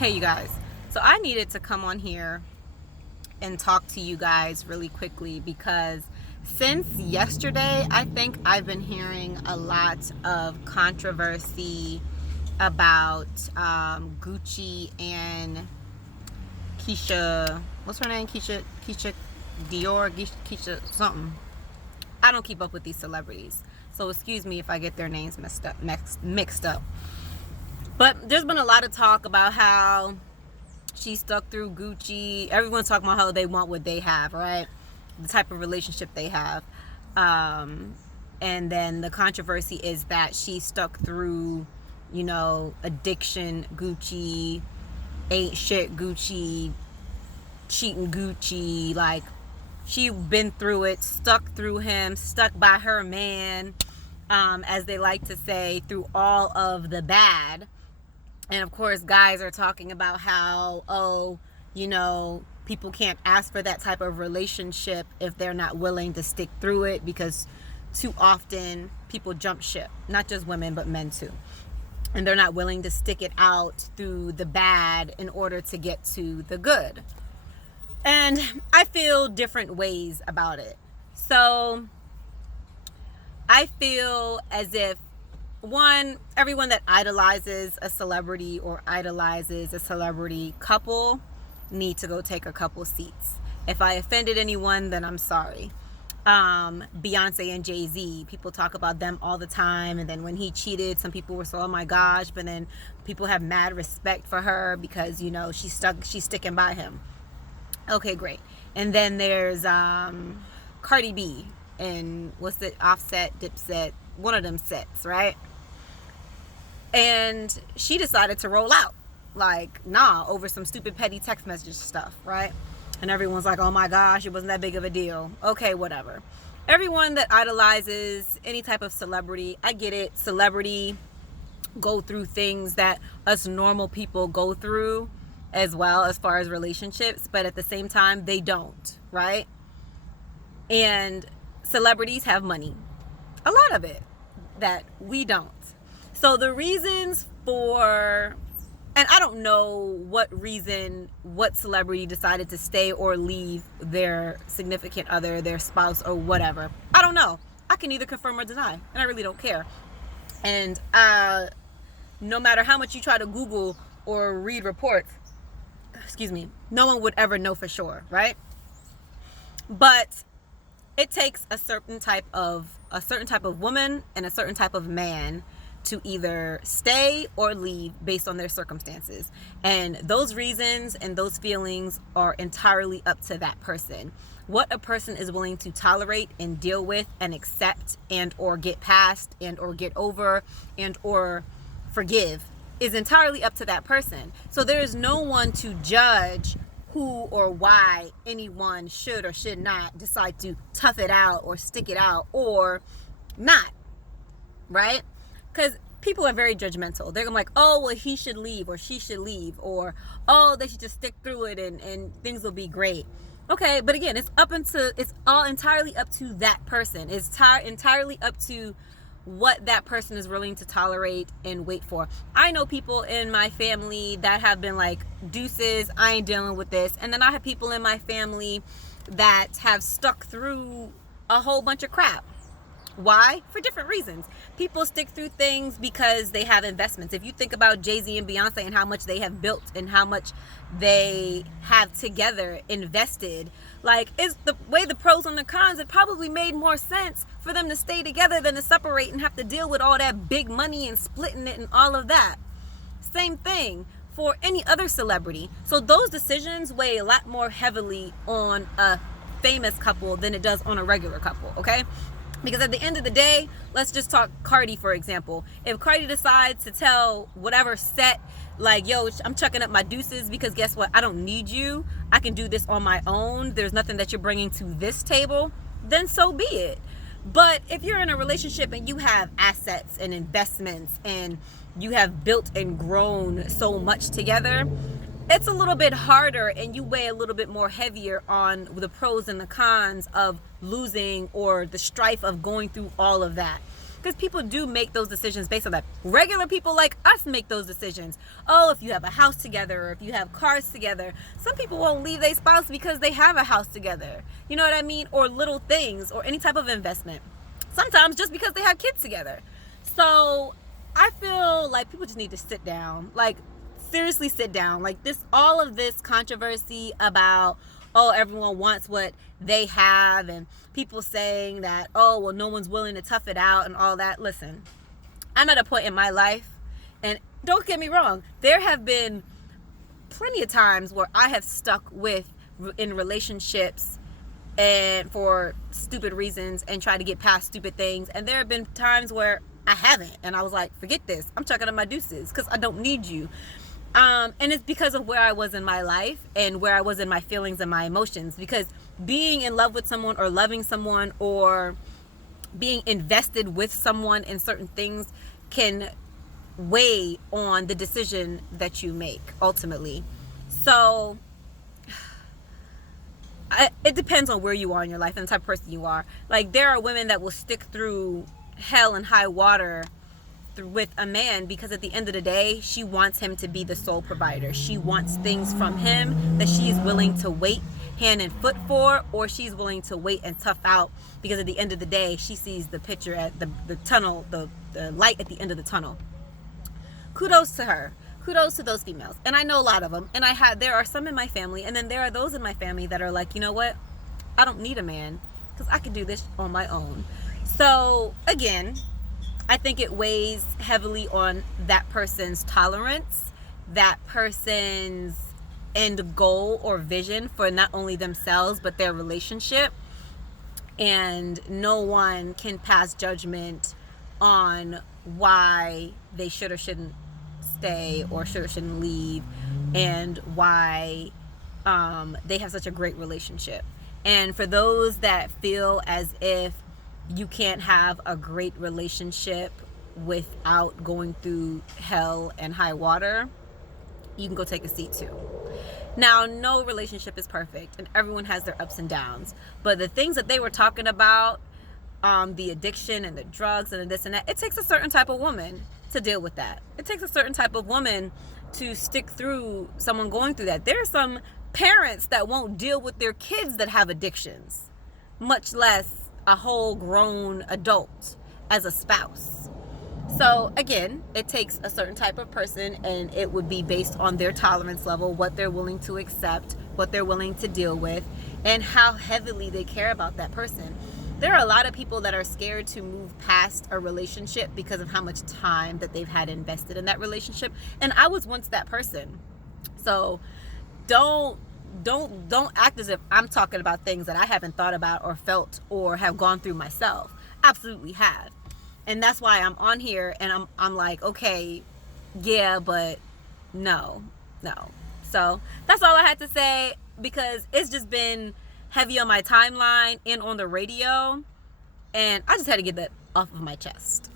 Hey, you guys. So I needed to come on here and talk to you guys really quickly because since yesterday, I think I've been hearing a lot of controversy about Gucci and Keyshia. What's her name? Keyshia Dior? Keyshia something. I don't keep up with these celebrities, so excuse me if I get their names mixed up. But there's been a lot of talk about how she stuck through Gucci. Everyone's talking about how they want what they have, right? The type of relationship they have. And then the controversy is that she stuck through, addiction Gucci, ain't shit Gucci, cheating Gucci. Like, she been through it, stuck through him, stuck by her man, as they like to say, through all of the bad. And of course, guys are talking about how, people can't ask for that type of relationship if they're not willing to stick through it, because too often people jump ship, not just women, but men too. And they're not willing to stick it out through the bad in order to get to the good. And I feel different ways about it. So I feel as if, one, everyone that idolizes a celebrity or idolizes a celebrity couple need to go take a couple seats. If I offended anyone, then I'm sorry. Beyonce and Jay-Z, people talk about them all the time, and then when he cheated, some people were so, oh my gosh, but then people have mad respect for her because she's sticking by him. Okay, great. And then there's Cardi B and what's the Offset, Dipset, one of them sets, right? And she decided to roll out, over some stupid petty text message stuff, right? And everyone's like, oh my gosh, it wasn't that big of a deal. Okay, whatever. Everyone that idolizes any type of celebrity, I get it. Celebrity go through things that us normal people go through as well, as far as relationships, but at the same time, they don't, right? And celebrities have money, a lot of it, that we don't. So the reasons for, and I don't know what celebrity decided to stay or leave their significant other, their spouse, or whatever. I don't know. I can either confirm or deny, and I really don't care. And no matter how much you try to Google or read reports, no one would ever know for sure, right? But it takes a certain type of woman and a certain type of man to either stay or leave based on their circumstances. And those reasons and those feelings are entirely up to that person. What a person is willing to tolerate and deal with and accept and or get past and or get over and or forgive is entirely up to that person. So there is no one to judge who or why anyone should or should not decide to tough it out or stick it out or not, right? Because people are very judgmental. They're gonna be like, oh, well, he should leave or she should leave, or oh, they should just stick through it and things will be great. Okay, but again, it's all entirely up to that person. It's entirely up to what that person is willing to tolerate and wait for. I know people in my family that have been like, deuces, I ain't dealing with this. And then I have people in my family that have stuck through a whole bunch of crap. Why? For different reasons. People stick through things because they have investments. If you think about Jay-Z and Beyonce and how much they have built and how much they have together invested, it's the way the pros and the cons, it probably made more sense for them to stay together than to separate and have to deal with all that big money and splitting it and all of that. Same thing for any other celebrity. So those decisions weigh a lot more heavily on a famous couple than it does on a regular couple, okay? Because at the end of the day, let's just talk Cardi, for example. If Cardi decides to tell whatever set, yo, I'm chucking up my deuces because guess what? I don't need you. I can do this on my own. There's nothing that you're bringing to this table. Then so be it. But if you're in a relationship and you have assets and investments and you have built and grown so much together, it's a little bit harder and you weigh a little bit more heavier on the pros and the cons of losing or the strife of going through all of that. Because people do make those decisions based on that. Regular people like us make those decisions. Oh, if you have a house together, or if you have cars together. Some people won't leave their spouse because they have a house together. You know what I mean? Or little things, or any type of investment. Sometimes just because they have kids together. So I feel like people just need to sit down. Like, seriously sit down. Like, all of this controversy about, oh, everyone wants what they have, and people saying that, oh, well, no one's willing to tough it out and all that. Listen, I'm at a point in my life, and don't get me wrong, there have been plenty of times where I have stuck in relationships and for stupid reasons and try to get past stupid things. And there have been times where I haven't, and I was like, forget this, I'm chucking up my deuces because I don't need you. And it's because of where I was in my life and where I was in my feelings and my emotions. Because being in love with someone, or loving someone, or being invested with someone in certain things can weigh on the decision that you make ultimately. So it depends on where you are in your life and the type of person you are. Like, there are women that will stick through hell and high water with a man because at the end of the day, she wants him to be the sole provider. She wants things from him that she is willing to wait hand and foot for, or she's willing to wait and tough out because at the end of the day, she sees the picture at the tunnel, the light at the end of the tunnel. Kudos to her. Kudos to those females. And I know a lot of them. And there are some in my family, and then there are those in my family that are like, you know what? I don't need a man because I can do this on my own. So again, I think it weighs heavily on that person's tolerance, that person's end goal or vision for not only themselves, but their relationship. And no one can pass judgment on why they should or shouldn't stay, or should or shouldn't leave, and why they have such a great relationship. And for those that feel as if you can't have a great relationship without going through hell and high water, you can go take a seat too. Now, no relationship is perfect, and everyone has their ups and downs. But the things that they were talking about, the addiction and the drugs and the this and that, it takes a certain type of woman to deal with that. It takes a certain type of woman to stick through someone going through that. There are some parents that won't deal with their kids that have addictions, much less a whole grown adult as a spouse. So again, it takes a certain type of person, and it would be based on their tolerance level, what they're willing to accept, what they're willing to deal with, and how heavily they care about that person. There are a lot of people that are scared to move past a relationship because of how much time that they've had invested in that relationship. And I was once that person. So don't act as if I'm talking about things that I haven't thought about or felt or have gone through myself. Absolutely have. And that's why I'm on here, and I'm like, okay, yeah, but no. So that's all I had to say, because it's just been heavy on my timeline and on the radio, and I just had to get that off of my chest.